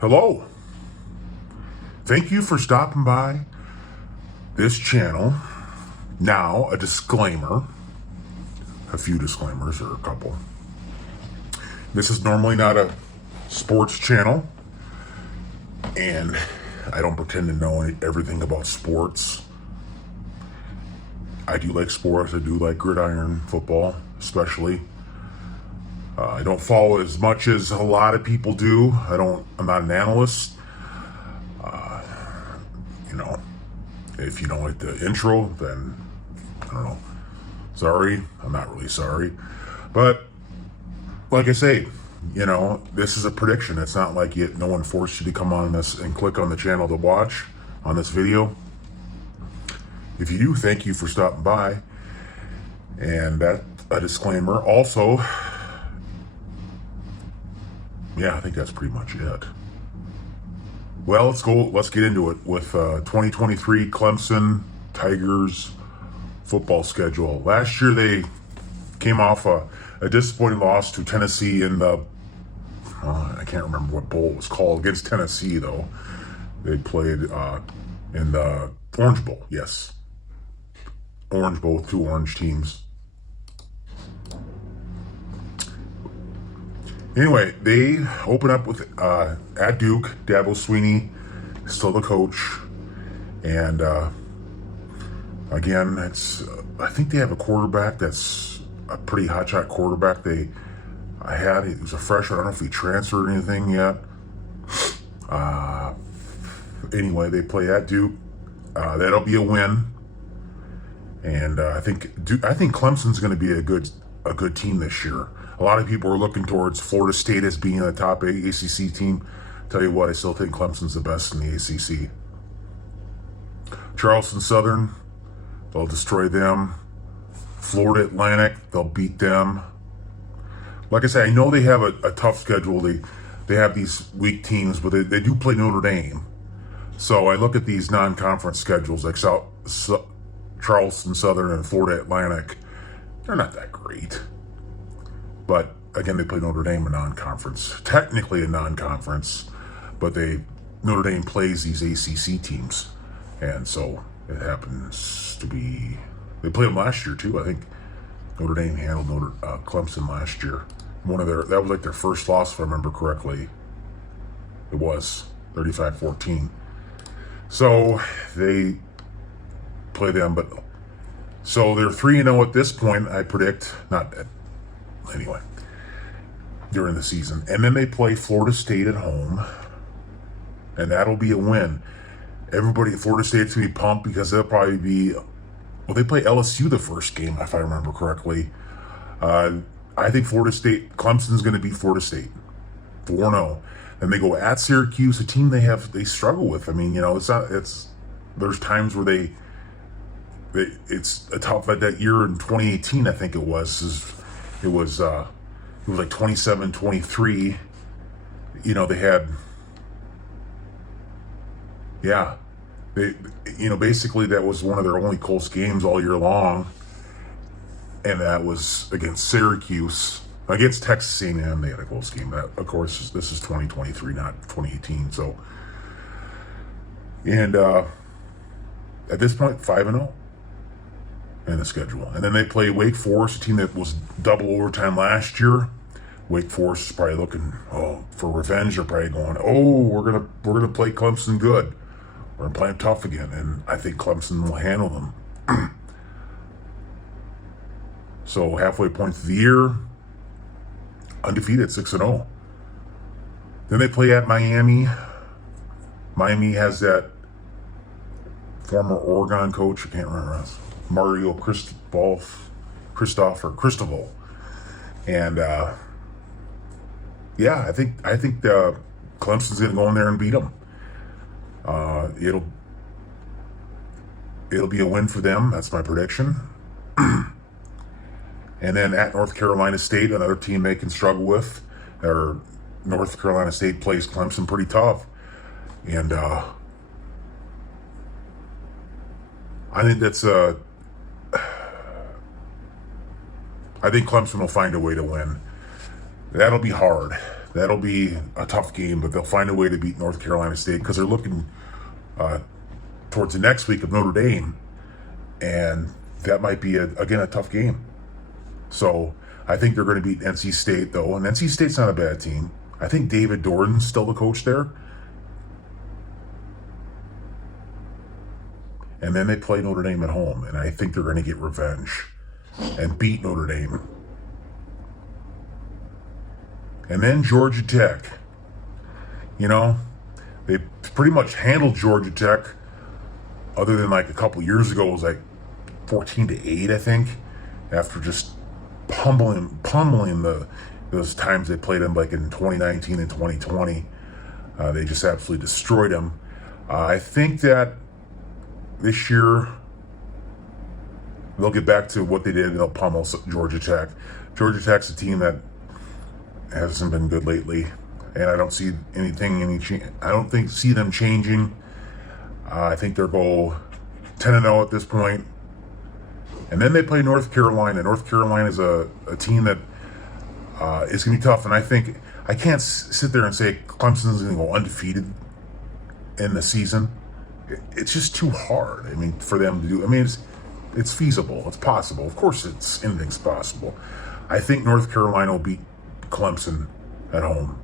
Hello. Thank you for stopping by this channel. Now, a disclaimer. A few disclaimers, or a couple. This is normally not a sports channel, and I don't pretend to know everything about sports. I do like sports. I do like gridiron football, especially. I don't follow as much as a lot of people do. I'm not an analyst. If you don't like the intro, then I don't know. Sorry. I'm not really sorry. But like I say, this is a prediction. It's not like no one forced you to come on this and click on the channel to watch on this video. If you do, thank you for stopping by. And that's a disclaimer. Also, yeah, I think that's pretty much it. Well, let's get into it with 2023 Clemson Tigers football schedule. Last year they came off a disappointing loss to Tennessee in the, I can't remember what bowl it was called, against Tennessee though. They played in the Orange Bowl, yes. Orange Bowl, two orange teams. Anyway, they open up with at Duke. Dabo Swinney still the coach, and again, I think they have a quarterback that's a pretty hotshot quarterback. He was a freshman. I don't know if he transferred or anything yet. Anyway, they play at Duke. That'll be a win, and I think Clemson's going to be a good team this year. A lot of people are looking towards Florida State as being the top ACC team. Tell you what, I still think Clemson's the best in the ACC. Charleston Southern, they'll destroy them. Florida Atlantic, they'll beat them. Like I said, I know they have a tough schedule. They have these weak teams, but they do play Notre Dame. So I look at these non-conference schedules like Charleston Southern and Florida Atlantic. They're not that great. But again, they play Notre Dame a non-conference. Technically a non-conference, but Notre Dame plays these ACC teams. And so it happens to be, they played them last year too. I think Notre Dame handled Clemson last year. That was like their first loss, if I remember correctly. It was 35-14. So they play them, so they're 3-0 at this point, I predict. Anyway, during the season. And then they play Florida State at home, and that'll be a win. Everybody at Florida State's going to be pumped because they'll probably be, they play LSU the first game, if I remember correctly. I think Clemson's going to beat Florida State 4-0. And they go at Syracuse, a team they struggle with. I mean, there's times where it's a tough, like that year in 2018, I think it was like 27-23. They had, basically that was one of their only close games all year long. And that was against Syracuse. Against Texas A&M, they had a close game. That, of course, this is 2023, not 2018. So, and at this point, 5-0 in the schedule. And then they play Wake Forest, a team that was double overtime last year. Wake Forest is probably looking for revenge. They're probably going, we're gonna play Clemson good. We're gonna play them tough again, and I think Clemson will handle them. So halfway point of the year, undefeated, 6-0. Then they play at Miami. Miami has that former Oregon coach, I can't remember, Mario Cristobal. And I think Clemson's gonna go in there and beat them. It'll be a win for them. That's my prediction. And then at North Carolina State, another team they can struggle with. North Carolina State plays Clemson pretty tough. And I think I think Clemson will find a way to win. That'll be hard. That'll be a tough game, but they'll find a way to beat North Carolina State because they're looking towards the next week of Notre Dame, and that might be, again, a tough game. So I think they're going to beat NC State, though, and NC State's not a bad team. I think David Dorden's still the coach there. And then they play Notre Dame at home, and I think they're going to get revenge and beat Notre Dame. And then Georgia Tech. You know, they pretty much handled Georgia Tech, other than like a couple years ago. It was like 14-8, I think, after just pummeling those times they played them, like in 2019 and 2020. They just absolutely destroyed them. I think that this year they'll get back to what they did, and they'll pummel Georgia Tech. Georgia Tech's a team that hasn't been good lately, and I don't see see them changing. I think they'll go 10-0 at this point. And then they play North Carolina. North Carolina is a team that is going to be tough, and I think I can't sit there and say Clemson's going to go undefeated in the season. It's just too hard. I mean, for them to do. I mean, it's feasible. It's possible. Of course, anything's possible. I think North Carolina will beat Clemson at home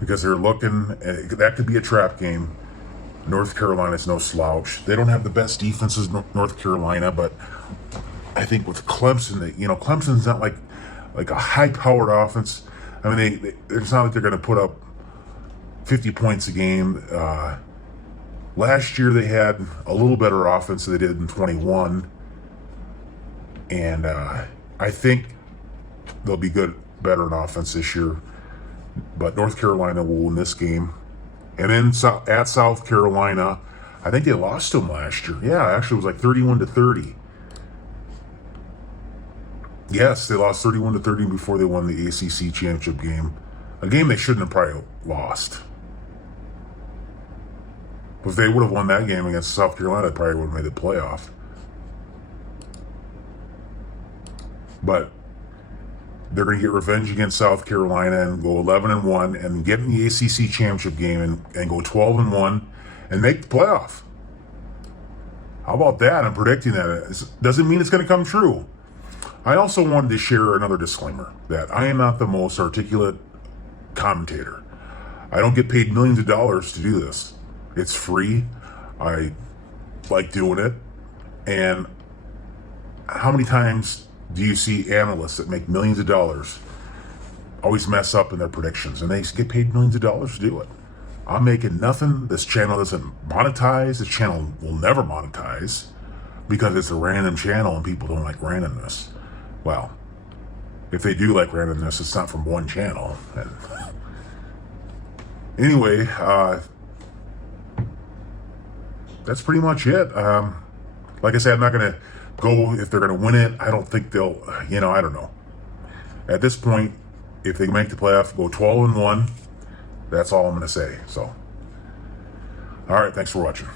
because they're looking. That could be a trap game. North Carolina's no slouch. They don't have the best defenses, North Carolina, but I think with Clemson, Clemson's not like a high-powered offense. I mean, it's not like they're going to put up 50 points a game. Last year they had a little better offense than they did in 21, and I think they'll be better in offense this year. But North Carolina will win this game. And then at South Carolina, I think they lost to them last year. Yeah, actually it was like 31-30. Yes, they lost 31-30 before they won the ACC championship game. A game they shouldn't have probably lost. If they would have won that game against South Carolina, they probably would have made the playoff. But they're going to get revenge against South Carolina and go 11-1 and get in the ACC championship game and go 12-1 and make the playoff. How about that? I'm predicting that. It doesn't mean it's going to come true. I also wanted to share another disclaimer that I am not the most articulate commentator. I don't get paid millions of dollars to do this. It's free. I like doing it. And how many times do you see analysts that make millions of dollars always mess up in their predictions, and they get paid millions of dollars to do it? I'm making nothing. This channel doesn't monetize. This channel will never monetize because it's a random channel and people don't like randomness. Well, if they do like randomness, it's not from one channel. And anyway, that's pretty much it. Like I said, I'm not going to go if they're going to win it. I don't think they'll, I don't know. At this point, if they make the playoff, go 12-1. That's all I'm going to say. So, all right, thanks for watching.